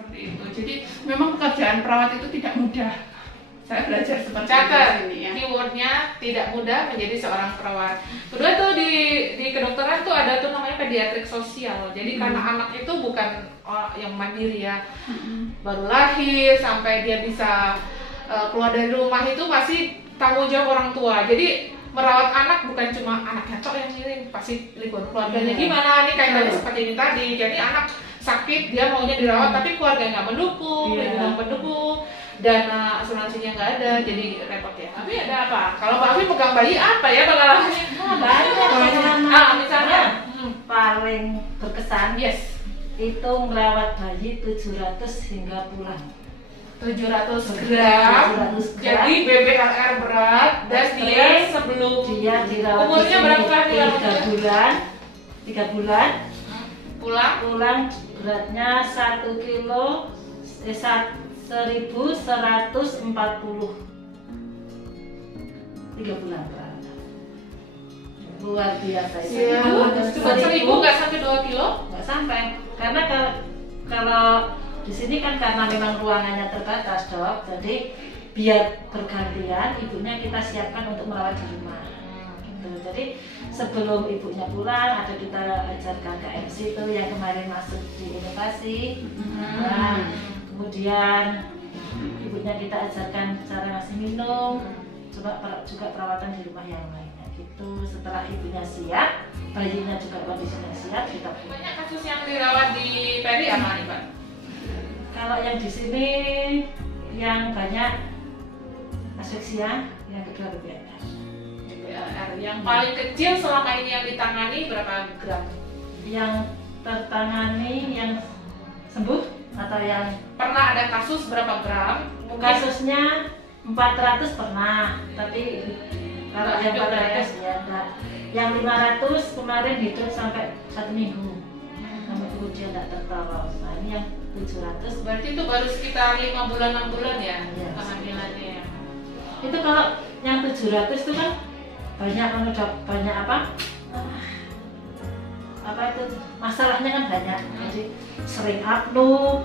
seperti itu. Jadi memang pekerjaan perawat itu tidak mudah. Saya belajar seperti Catat ini ya. keywordnya tidak mudah menjadi seorang perawat. Kedua tuh di kedokteran tuh ada tuh namanya pediatrik sosial. Jadi karena anak itu bukan orang yang mandiri ya, baru lahir sampai dia bisa keluar dari rumah itu pasti tanggung jawab orang tua. Jadi merawat anak bukan cuma anaknya cok yang ngirim, pasti lingkungan keluarganya gimana nih kayak tadi seperti ini tadi. Jadi anak sakit dia maunya dirawat tapi keluarga nggak mendukung, lingkungan mendukung, dana asuransinya nggak ada, jadi repot ya. Tapi ada apa? Kalau Mbak Afi pegang bayi apa ya pengalamannya? Banyak. Misalnya Paling berkesan yes itu merawat bayi 700 hingga pulang. 700 gram. 700 gram. Jadi BBLR berat dan dia sebelum Dia dirawat umurnya berapa bulan? 3 bulan. 3 bulan. Pulang Beratnya 1 kilo 1140. 3 bulan berarti. Luar biasa itu. Iya, cuma 1000 nggak sampai 2 kilo? Nggak sampai. Karena kalau di sini kan karena memang ruangannya terbatas dok, jadi biar bergantian ibunya kita siapkan untuk merawat di rumah. Gitu. Jadi sebelum ibunya pulang ada kita ajarkan KMC itu yang kemarin masuk di inovasi. Nah, kemudian ibunya kita ajarkan cara ngasih minum, juga perawatan di rumah yang lainnya. Gitu. Setelah ibunya siap, bayinya juga kondisinya siap, kita pulang. Banyak kasus yang dirawat di Peri apa nih Pak? Kalau yang di sini yang banyak asfiksia, yang kedua BBLR. BBLR. Yang paling kecil selama ini yang ditangani berapa gram? Yang tertangani yang sembuh atau yang Pernah ada kasus berapa gram? Mungkin kasusnya 400 pernah, tapi kalau yang 400 ya enggak. Yang 500 kemarin hidup sampai 1 minggu. Kemudian tidak tertolong. Nah, ini yang 700 berarti itu baru sekitar 5 bulan 6 bulan ya Iya. kehamilannya ya. itu kalau yang 700 itu kan banyak apa itu masalahnya kan banyak, jadi sering apnu,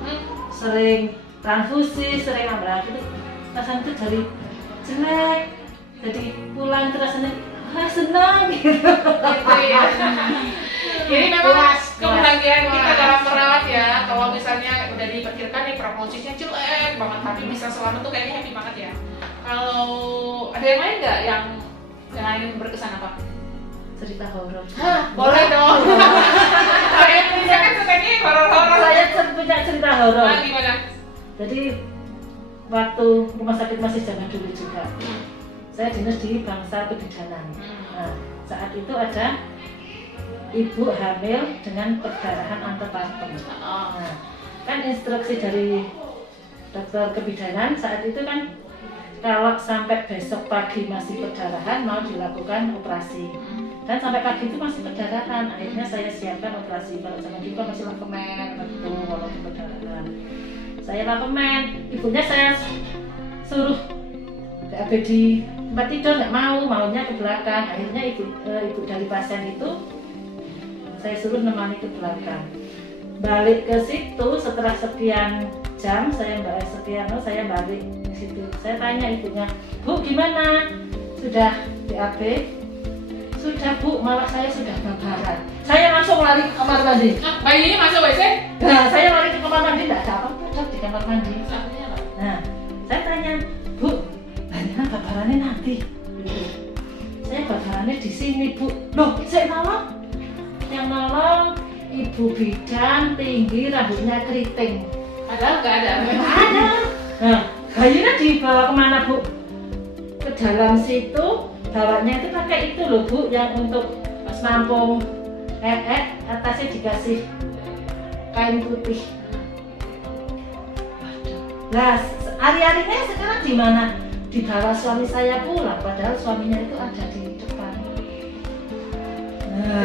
sering transfusi, sering apa gitu. Rasanya itu dari jelek, jadi pulang itu rasanya senang gitu. Gitu ya. Jadi memang kebahagiaan kita dalam merawat ya. Kalau misalnya udah diperkirakan nih prognosisnya jelek banget tapi bisa selamat tuh kayaknya happy banget ya. Kalau ada yang lain nggak yang lain berkesan apa? Cerita horor. Boleh dong. Kayak misalkan sebenarnya horor-horor. Saya punya cerita horor. Gimana? Jadi waktu rumah sakit masih zaman dulu juga, saya dinas di Bangsa Kebidanan. Nah, saat itu ada ibu hamil dengan perdarahan antepartum. Nah, kan instruksi dari dokter kebidanan saat itu kan kalau sampai besok pagi masih perdarahan mau dilakukan operasi, dan sampai pagi itu masih perdarahan. Akhirnya saya siapkan operasi. Kalau zaman dulu kan masih lakemen, betul walaupun perdarahan. Saya lakemen, ibunya saya suruh BAB di tempat tidur, nggak maunya ke belakang. Akhirnya ibu dari pasien itu saya suruh nemani ke belakang. Balik ke situ setelah sekian jam, saya balik ke situ. Saya tanya ibunya, Bu gimana? Sudah BAB? Sudah Bu, malah saya sudah babaran. Saya langsung lari ke kamar mandi. Bayinya masuk WC? Nah, saya lari ke kamar mandi, tidak ada apa-apa di kamar mandi. Nah, saya tanya, Bu, bayinya babarannya nanti. Saya babarannya di sini Bu. Loh, saya nolong. Yang nolong ibu bidan tinggi, rambutnya keriting. Padahal nggak ada. Ada. Nah, bayinya dibawa kemana Bu? Ke dalam situ. Bawanya itu pakai itu loh Bu, yang untuk nampung atasnya dikasih kain putih. Nah, hari-harinya sekarang di mana? Dibawa suami saya pulang, padahal suaminya itu ada di depan. Nah,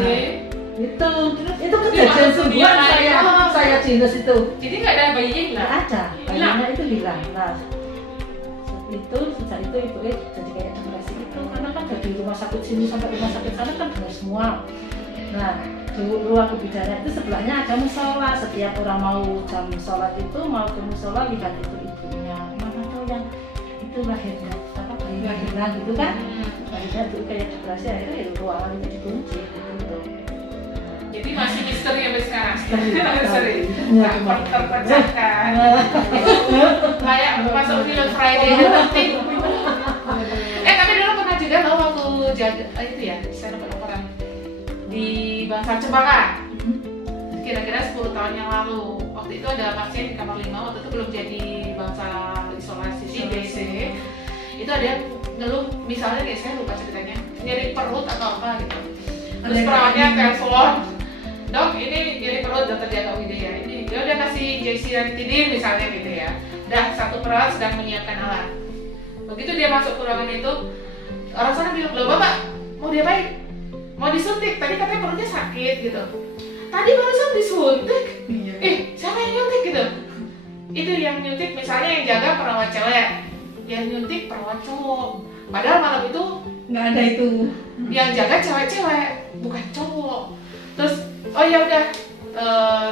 itu kejadian sungguhan saya dinas itu. Jadi nggak ada bayinya hilang? Nggak ada, bayinya itu hilang. Nah, sejak itu ibu jadi kayak depresi itu, karena kan dari rumah sakit sini sampai rumah sakit sana kan benar semua. Nah, di ruang kebidanan itu sebelahnya ada musola. Setiap orang mau jam sholat itu mau ke musola lihat itu ibunya. Mana tahu yang itu lahirnya apa bayi lahiran gitu kan? Lahiran itu kayak operasi akhirnya itu ruangan itu dikunci ditutup. Jadi masih misteri sampai sekarang. Misteri. Nggak terpecahkan. Kayak masuk film Friday the 13th. Tapi dulu pernah juga loh waktu jaga itu ya, saya dokter di Bangsal Cempaka. Kira-kira 10 tahun yang lalu. Waktu itu ada pasien di kamar 5, waktu itu belum jadi Bangsal isolasi di BC. Itu ada yang ngeluh, misalnya kayak saya lupa ceritanya, nyeri perut atau apa gitu. Terus perawatnya telepon, dok ini nyeri perut, dokter Jaka Widya ini dia udah kasih injeksi ranitidin misalnya gitu ya. Dah satu perawat sedang menyiapkan alat. Begitu dia masuk ke ruangan itu, orang sana bilang, loh bapak mau diapain? Mau disuntik, tadi katanya perutnya sakit gitu. Tadi barusan disuntik, siapa yang nyuntik gitu? Itu yang nyuntik misalnya yang jaga perawat cewek, yang nyuntik perawat cowok. Padahal malam itu nggak ada itu. Yang jaga cewek-cewek, bukan cowok. Terus, oh ya udah,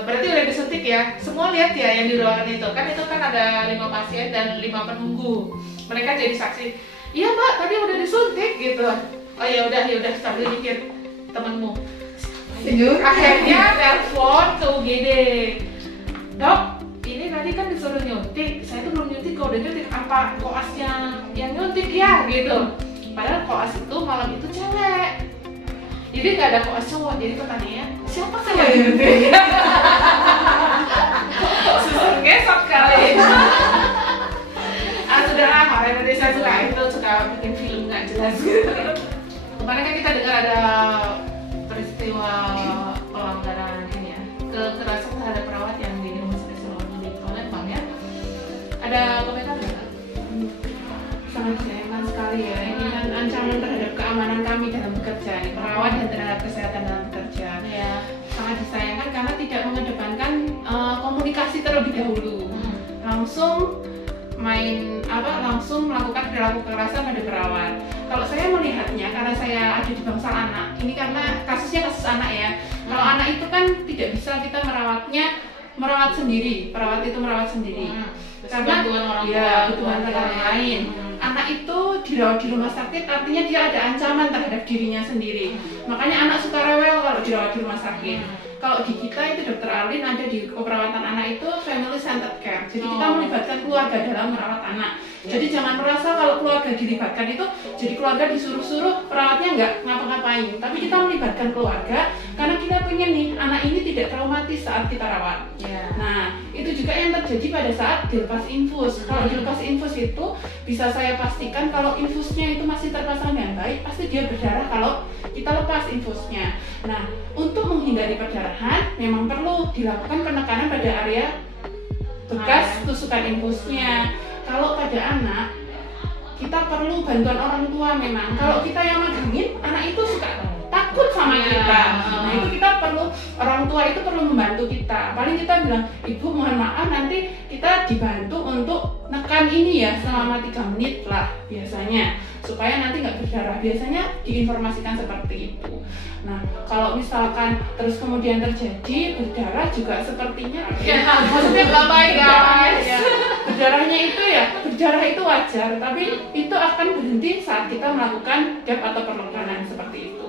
berarti udah disuntik ya. Semua lihat ya yang di ruangan itu kan ada 5 pasien dan 5 penunggu. Mereka jadi saksi. Iya mbak, tadi udah disuntik gitu. Oh ya udah sambil mikir temenmu. Akhirnya telepon ke UGD. Dok, ini tadi kan disuruh nyuntik. Saya tuh belum nyuntik, kalau udah nyuntik apa koasnya yang nyuntik ya gitu. Padahal koas itu malam itu cewek. Jadi nggak ada koas cowok. Jadi pertanyaannya siapa sih yang nyuntik? Susur ngesot kali. Sudah lama Indonesia suka bikin film nggak jelas gitu. Kemarin kan kita dengar ada peristiwa pelanggaran ini ya, kekerasan terhadap perawat yang di rumah sakit Siloam di Palembang ya. Ada komentar nggak? Sangat sayangkan sekali ya, ini kan ancaman terhadap keamanan kami dalam bekerja, perawat dan tenaga kesehatan dalam bekerja. Ya. Sangat disayangkan karena tidak mengedepankan komunikasi terlebih dahulu. Langsung melakukan perilaku kekerasan pada perawat. Kalau saya melihatnya, karena saya ada di bangsal anak, ini karena kasusnya kasus anak ya. Kalau anak itu kan tidak bisa kita merawat sendiri, perawat itu merawat sendiri. Karena kebutuhan orang lain. Anak itu dirawat di rumah sakit, artinya dia ada ancaman terhadap dirinya sendiri. Makanya anak suka rewel kalau dirawat di rumah sakit. Kalau di kita itu Dr. Arlin ada di keperawatan anak itu family centered care. Jadi kita melibatkan keluarga dalam merawat anak. Jadi jangan merasa kalau keluarga dilibatkan itu jadi keluarga disuruh-suruh perawatnya nggak ngapa-ngapain. Tapi kita melibatkan keluarga karena kita pengen nih anak ini tidak traumatis saat kita rawat. Nah itu juga yang terjadi pada saat dilepas infus. Kalau dilepas infus itu bisa saya pastikan kalau infusnya itu masih terpasang dengan baik, pasti dia berdarah kalau kita lepas infusnya. Nah untuk menghindari perdarahan memang perlu dilakukan penekanan pada area bekas tusukan infusnya. Kalau pada anak kita perlu bantuan orang tua memang. Kalau kita yang megangin, anak itu suka takut sama kita. Nah itu kita perlu, orang tua itu perlu membantu kita. Paling kita bilang, ibu mohon maaf nanti kita dibantu untuk nekan ini ya selama 3 menit lah biasanya, supaya nanti nggak berdarah. Biasanya diinformasikan seperti itu. Nah kalau misalkan terus kemudian terjadi berdarah juga sepertinya maksudnya nggak baik ya. Berdarah itu wajar, tapi itu akan berhenti saat kita melakukan gap atau perlengkapan seperti itu.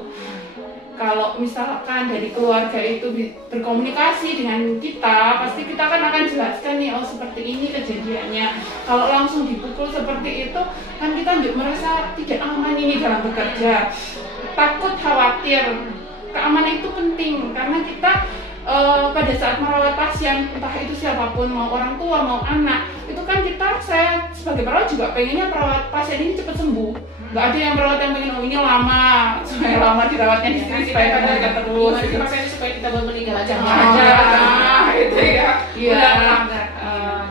Kalau misalkan dari keluarga itu berkomunikasi dengan kita, pasti kita akan jelaskan nih, oh seperti ini kejadiannya. Kalau langsung dipukul seperti itu, kan kita merasa tidak aman ini dalam bekerja. Takut, khawatir. Keamanan itu penting, karena kita pada saat merawat pasien, entah itu siapapun, mau orang tua, mau anak, itu kan saya sebagai perawat juga pengennya perawat pasien ini cepat sembuh. Nggak ada yang perawat yang pengen, oh ini lama, supaya lama dirawatnya di sini, supaya kita dekat terus. Jadi pasiennya supaya kita buat meninggal aja. Gitu ya. Udah melanggar,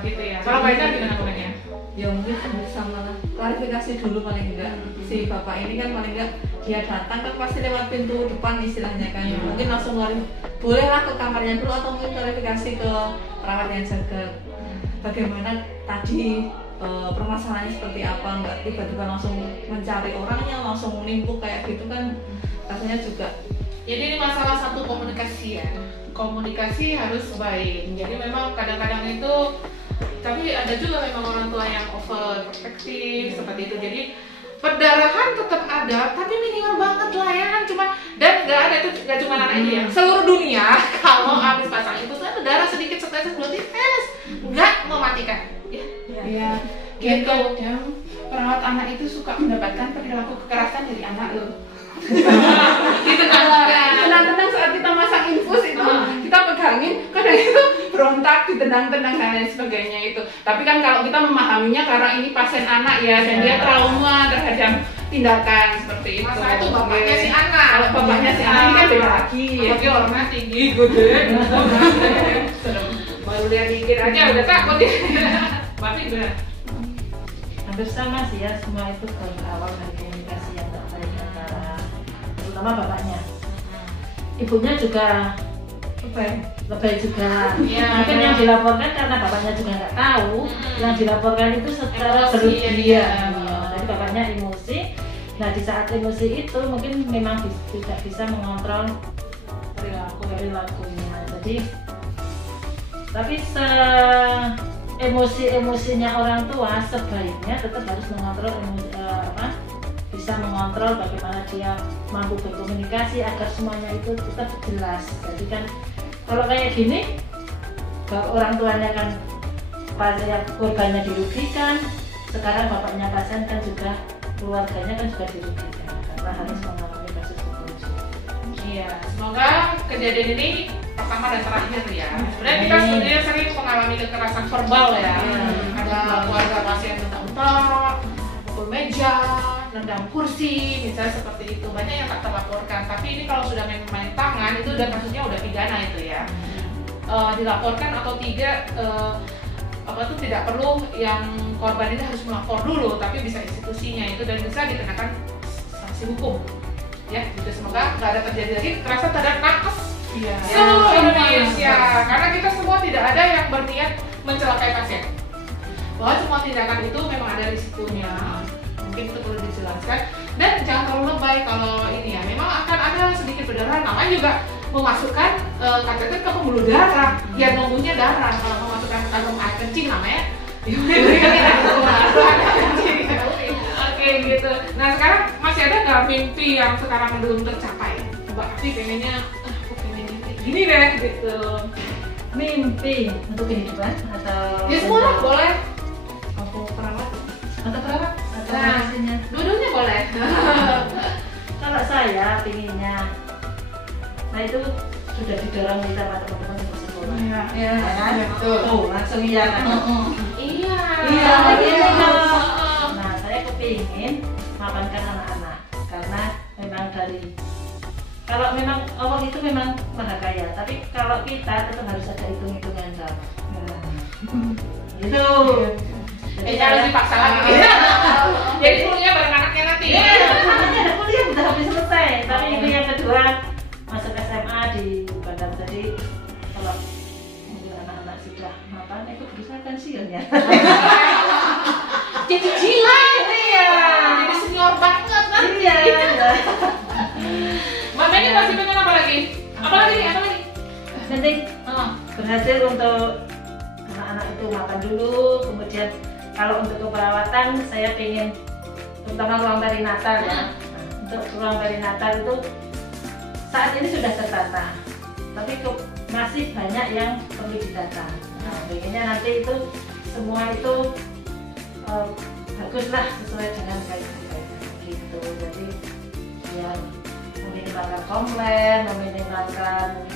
gitu ya. Kalau Mbak Ina gimana komennya? Ya mungkin sama klarifikasi dulu paling enggak. Si bapak ini kan paling enggak dia datang kan pasti lewat pintu depan istilahnya kan. Mungkin langsung bolehlah ke kamarnya dulu, atau mungkin klarifikasi ke perawat yang jaga bagaimana tadi permasalahannya seperti apa, nggak tiba-tiba langsung mencari orangnya, langsung nimpuk kayak gitu kan rasanya juga Jadi ini masalah satu komunikasi ya. Komunikasi harus baik. Jadi memang kadang-kadang itu, tapi ada juga memang orang tua yang overprotective seperti itu. Jadi perdarahan tetap ada, tapi minimal banget lah ya kan, cuma dan nggak ada itu nggak cuma anak ini ya, seluruh dunia kalau habis pasang infus ada darah sedikit setetes berarti nggak mematikan. Ya, gitu. Kadang perawat anak itu suka mendapatkan perilaku kekerasan dari anak loh. Gitu kan? Tenang-tenang saat kita masang infus itu kita pegangin, kadang itu berontak, ditendang-tendang dan lain sebagainya itu. Tapi kan kalau kita memahaminya karena ini pasien anak ya dan dia trauma terhadap tindakan seperti itu. Masa itu bapaknya si anak. Kalau bapaknya si anak ini kan beda lagi. Apalagi orangnya tinggi gede. Baru lihat dikit aja udah takut ya. Tapi benar. Hampir sama sih ya, semua itu berawal dari komunikasi yang tak baik antara terutama bapaknya. Ibunya juga lebay juga. Ya, Mungkin yang dilaporkan karena bapaknya juga nggak tahu, yang dilaporkan itu secara berlebihan. Jadi bapaknya emosi. Nah di saat emosi itu mungkin memang tidak bisa mengontrol perilakunya. Jadi tapi emosi-emosinya orang tua sebaiknya tetap harus mengontrol bisa mengontrol bagaimana dia mampu berkomunikasi agar semuanya itu tetap jelas. Jadi kan kalau kayak gini orang tuanya kan korbannya dirugikan, sekarang bapaknya pasien kan juga keluarganya kan juga dirugikan karena harus mengalami kasus seperti itu. Iya, semoga kejadian ini pertama dan terakhir ya. Sebenarnya kita sebenarnya sering mengalami kekerasan verbal ya. Ada keluarga pasien bentak-bentak, pukul meja, nendang kursi, misalnya seperti itu. Banyak yang tak terlaporkan. Tapi ini kalau sudah main tangan itu udah kasusnya udah pidana itu ya. Dilaporkan atau tidak tidak perlu yang korban ini harus melapor dulu, tapi bisa institusinya itu dan bisa dikenakan sanksi hukum. Ya, gitu. Semoga nggak ada terjadi lagi kekerasan terhadap nakes seluruh Indonesia, karena kita semua tidak ada yang berniat mencelakai pasien. Bahwa semua tindakan itu memang ada risikonya, mungkin itu perlu dijelaskan dan jangan terlalu lebay kalau ini ya. Memang akan ada sedikit berdarah, namanya juga memasukkan kateter ke pembuluh darah, biar nunggunya darah. Kalau memasukkan kantong air kencing namanya diberikan air kencing. Oke gitu. Nah sekarang masih ada nggak mimpi yang sekarang belum tercapai? Coba sih pengennya gini deh gitu. Mimpi untuk kehidupan atau Ya semua lah boleh. atau perawat Atau perawat. atau Nah, mesinnya. dua-duanya boleh. Kalau saya pinginnya, nah itu sudah didorong kita sama teman-teman untuk sekolah. Iya, kan? betul. Tuh langsung iya kan. Iya. Nah saya kepingin mapankan anak-anak karena memang kalau memang Allah itu memang maha kaya, tapi kalau kita tetap harus ada hitung-hitungan sama. Itu. Kayaknya harus dipaksa lagi. Jadi kuliah bareng anaknya nanti. Iya, anaknya ada kuliah udah habis selesai. Tapi itu yang kedua masuk SMA di Bandar. Jadi kalau anak-anak sudah mapan itu bisa pensiun ya. Jadi gila gitu ya. Jadi senior banget kan. Iya. Mbak Meni pasti pengen apa lagi? Apa lagi? Penting berhasil untuk anak-anak itu makan dulu, kemudian kalau untuk keperawatan saya pengen terutama ruang perinatal ya. Untuk ruang perinatal itu saat ini sudah tertata, tapi masih banyak yang perlu ditata. Nah, pengennya nanti itu semua itu baguslah sesuai dengan baik-baik gitu. Jadi ya meminimalkan komplain, meminimalkan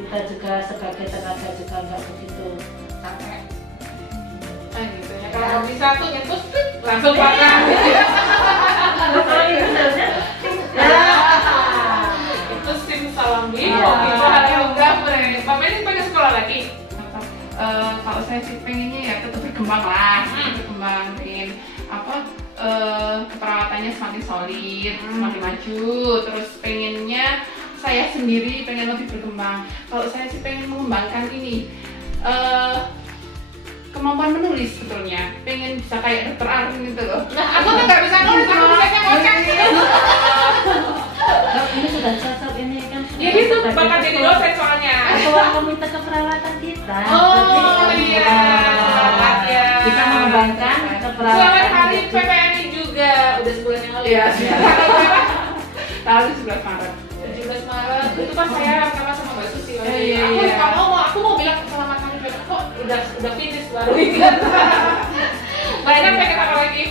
kita juga sebagai tenaga juga nggak begitu capek. Gitu ya. Kalau bisa tuh nyetus langsung makan. Kalau itu sebenarnya Itu simsalam gitu. Itu hal yang enggak boleh. Mbak Meni pengen sekolah lagi. Kalau saya sih pengennya ya tetap berkembang lah, berkembang, pengen keperawatannya semakin solid, semakin maju. Terus pengennya saya sendiri pengen lebih berkembang. Kalau saya sih pengen mengembangkan ini kemampuan menulis sebetulnya. Pengen bisa kayak Dr. Arin gitu loh. Nah, aku tuh nggak bisa nulis, aku bisanya ngoceh. Ini sudah cocok ini kan. Ya gitu, bakal jadi dosen soalnya. Ketua komite keperawatan kita. Oh iya, selamat ya. Kita mengembangkan keperawatan. Selamat hari PPNI juga. Udah sebulan yang lalu Iya, ya. tahun 11 Maret. 17 Maret. Itu pas saya sama Mbak Susi. Iya. Aku mau bilang selamat hari PPNI kok udah finish baru ingat. Banyak pengen apa lagi?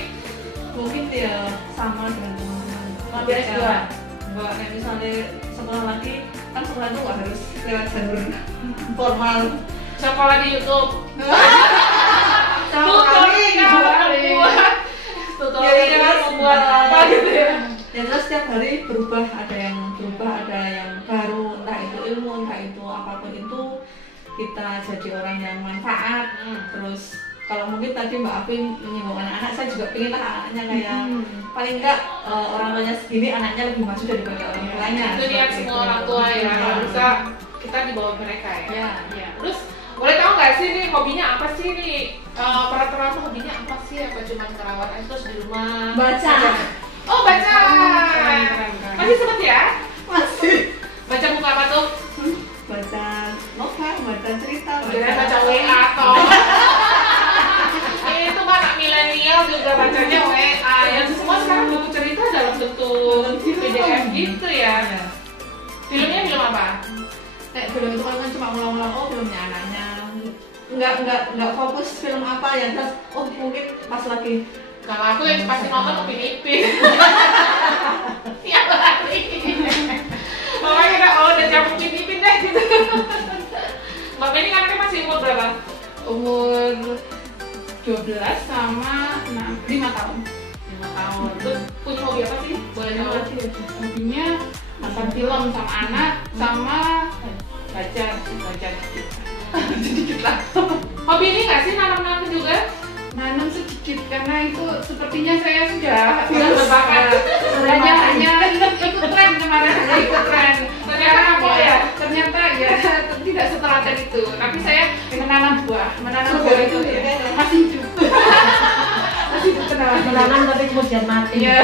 Mungkin dia sama dengan teman-teman. Ngambil S2. Enggak, kayak misalnya sekolah lagi, kan sekolah itu nggak harus lewat jalur formal. Sekolah di YouTube. Tutorial membuat apa gitu ya. Ya terus setiap hari berubah, ada yang berubah, ada yang baru, entah itu ilmu, entah itu apapun itu kita jadi orang yang manfaat. Terus kalau mungkin tadi Mbak Api menyinggung anak-anak, saya juga pengen lah anaknya kayak paling enggak orang tuanya segini, anaknya lebih maju daripada orang tuanya. Itu niat semua orang tua ya, bisa kita di bawah mereka ya. Terus boleh tahu nggak sih nih hobinya apa sih nih? Para terawat hobinya apa sih? Apa cuma merawat aja terus di rumah? Baca. Oh baca. Keren. Masih sempet ya? Masih Baca buku apa tuh? baca novel, baca cerita, Baca WA atau itu kan anak milenial juga bacanya WA. Yang semua sekarang buku cerita dalam bentuk PDF gitu ya. Filmnya film apa? Kayak film itu kan cuma ulang-ulang, oh filmnya anaknya. Enggak fokus film apa yang terus oh mungkin pas lagi. Kalau aku yang pasti nonton Upin Ipin. Tiap hari. Pokoknya udah jam Upin Ipin deh gitu. Mbak Beni anaknya masih umur berapa? Umur 12 sama 5 tahun. 5 tahun. Terus punya hobi apa sih? Boleh tahu? Hobinya nonton film sama anak, sama baca dikit. Sedikit lah. Hobi ini nggak sih nanam-nanam juga? Nanam sedikit karena itu sepertinya saya sudah Sudah berbakat. hanya ikut tren kemarin, hanya ikut tren. Ternyata apa ya? Ternyata ya tidak setelaten itu. Tapi saya menanam buah itu ya masih hidup. Masih hidup Menanam tapi kemudian mati. Iya.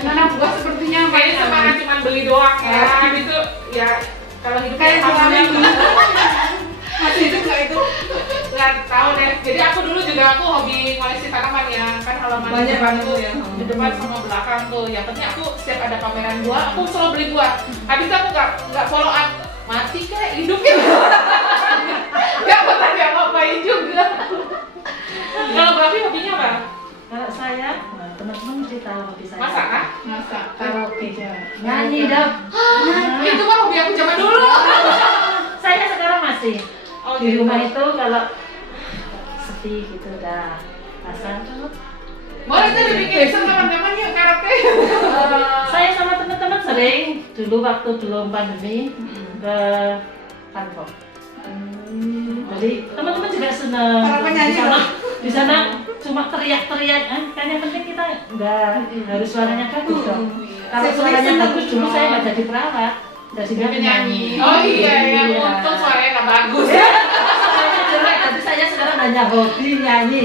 Menanam buah sepertinya Kayaknya semangat cuma beli doang ya. Gitu ya. Kalau hidup kayak sama masih hidup nggak itu? nggak tahu deh. Jadi aku dulu juga hobi koleksi tanaman ya. Kan halaman Banyak banget tuh ya. di depan sama belakang tuh. Yang penting aku setiap ada pameran buah, aku selalu beli buah. Habis itu aku nggak follow up. Mati kayak hidup gitu. Nggak pernah diapa-apain juga. Kalau Bafi hobinya apa? Kalau saya, nah, teman-teman mesti tahu hobi saya. Masak kah? Masak. Karaoke. Nyanyi dong. Itu mah hobi aku zaman dulu. Saya sekarang masih. Oh, Di gitu. rumah itu kalau sepi gitu udah pasang tuh. Boleh tuh dibikin teman-teman yuk karaoke. Saya sama teman-teman sering dulu waktu belum pandemi ke kantor. Jadi teman-teman juga seneng. Para penyanyi Di sana cuma teriak-teriak kan yang penting kita nggak harus suaranya bagus dong. Kalau suaranya bagus dulu saya nggak jadi perawat, jadi penyanyi. Oh iya ya, untung suaranya nggak bagus. Suaranya jelek, tapi saya sekarang hanya hobi nyanyi.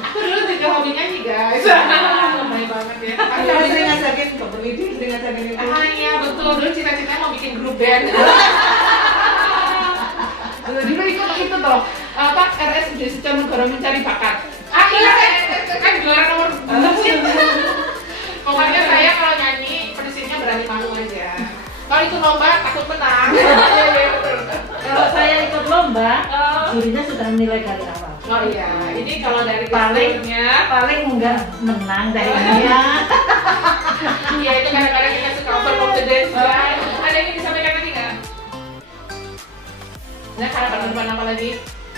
Aku dulu juga hobi nyanyi guys. Baik banget ya. Aku sering ngajakin Dokter Widi, sering ngajakin itu. Ah iya betul, dulu cita-citanya mau bikin grup band. Dulu ikut itu toh apa RSUD Secang Negara Mencari Bakat. Ah iya, kan juara nomor sih. Pokoknya saya kalau nyanyi prinsipnya berani malu aja. Kalau ikut lomba takut menang. Iya betul. Kalau saya ikut lomba, jurinya sudah menilai dari awal. Oh iya, ini kalau dari Paling- gesturnya, Paling enggak menang kayaknya. iya itu kadang-kadang kita suka over confidence ya. Ada yang ingin disampaikan lagi nggak? Nah, harapan apa lagi?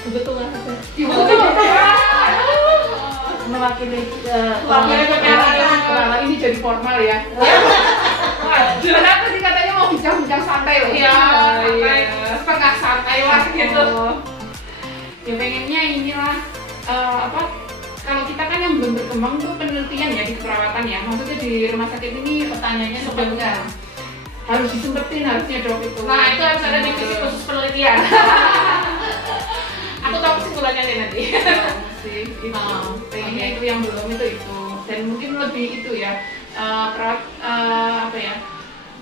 Kebetulan ada. Ibu Oh, tuh Mewakili Mewakili Nah, ini jadi formal ya. Kenapa sih katanya mau bincang-bincang santai loh? Iya, iya. setengah santai lah gitu. Ya pengennya inilah apa? Kalau kita kan yang belum berkembang tuh penelitian ya di keperawatan ya. Maksudnya di rumah sakit ini pertanyaannya sebenarnya harus disempetin harusnya dok itu. Nah, itu harus ada divisi khusus penelitian. Aku tahu kesimpulannya deh nanti. Sih, itu. Oh, Pengennya itu yang belum itu. Dan mungkin lebih itu ya perawat apa ya,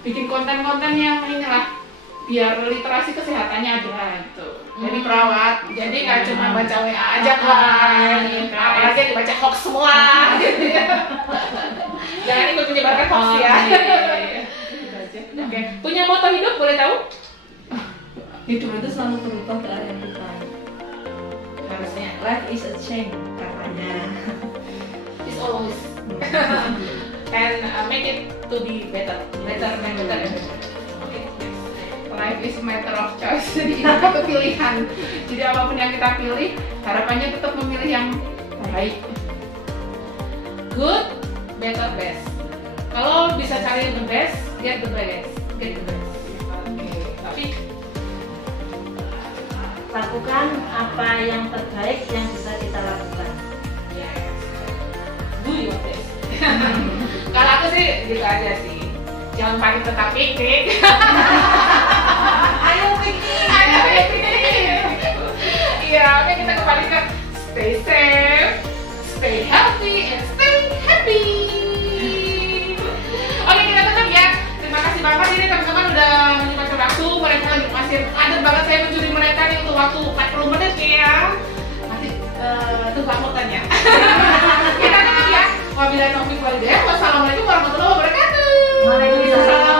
bikin konten-konten yang inilah biar literasi kesehatannya ada gitu. Jadi perawat, jadi nggak cuma baca WA aja kan, apalagi dibaca hoax semua. Jangan ikut menyebarkan hoax ya. Oke, punya moto hidup boleh tahu? Hidup itu selalu berubah ke arah yang depan. Harusnya. Life is a change katanya. It's always and make it to be better and better. Okay. Life is a matter of choice. Jadi itu pilihan. Jadi apapun yang kita pilih, harapannya tetap memilih yang baik. Good, better, best. Kalau bisa cari the best, get the best. Get the best. Okay. Tapi Lakukan apa yang terbaik yang bisa kita lakukan. yes, do your best. Kalau aku sih gitu aja sih. Jangan panik tetap piknik. Ayo piknik. Ayo piknik. Iya, oke kita kembali ke stay safe, stay healthy, and stay happy. Oke kita tutup ya. Terima kasih banget ini teman-teman udah menyempatkan waktu. Mereka lagi masih padat banget, saya mencuri mereka nih untuk waktu 40 menit ya. Nanti tunggu angkutannya. Kita tutup ya. Wabillahi taufiq wal hidayah. Wassalamualaikum warahmatullahi wabarakatuh. Waalaikumsalam.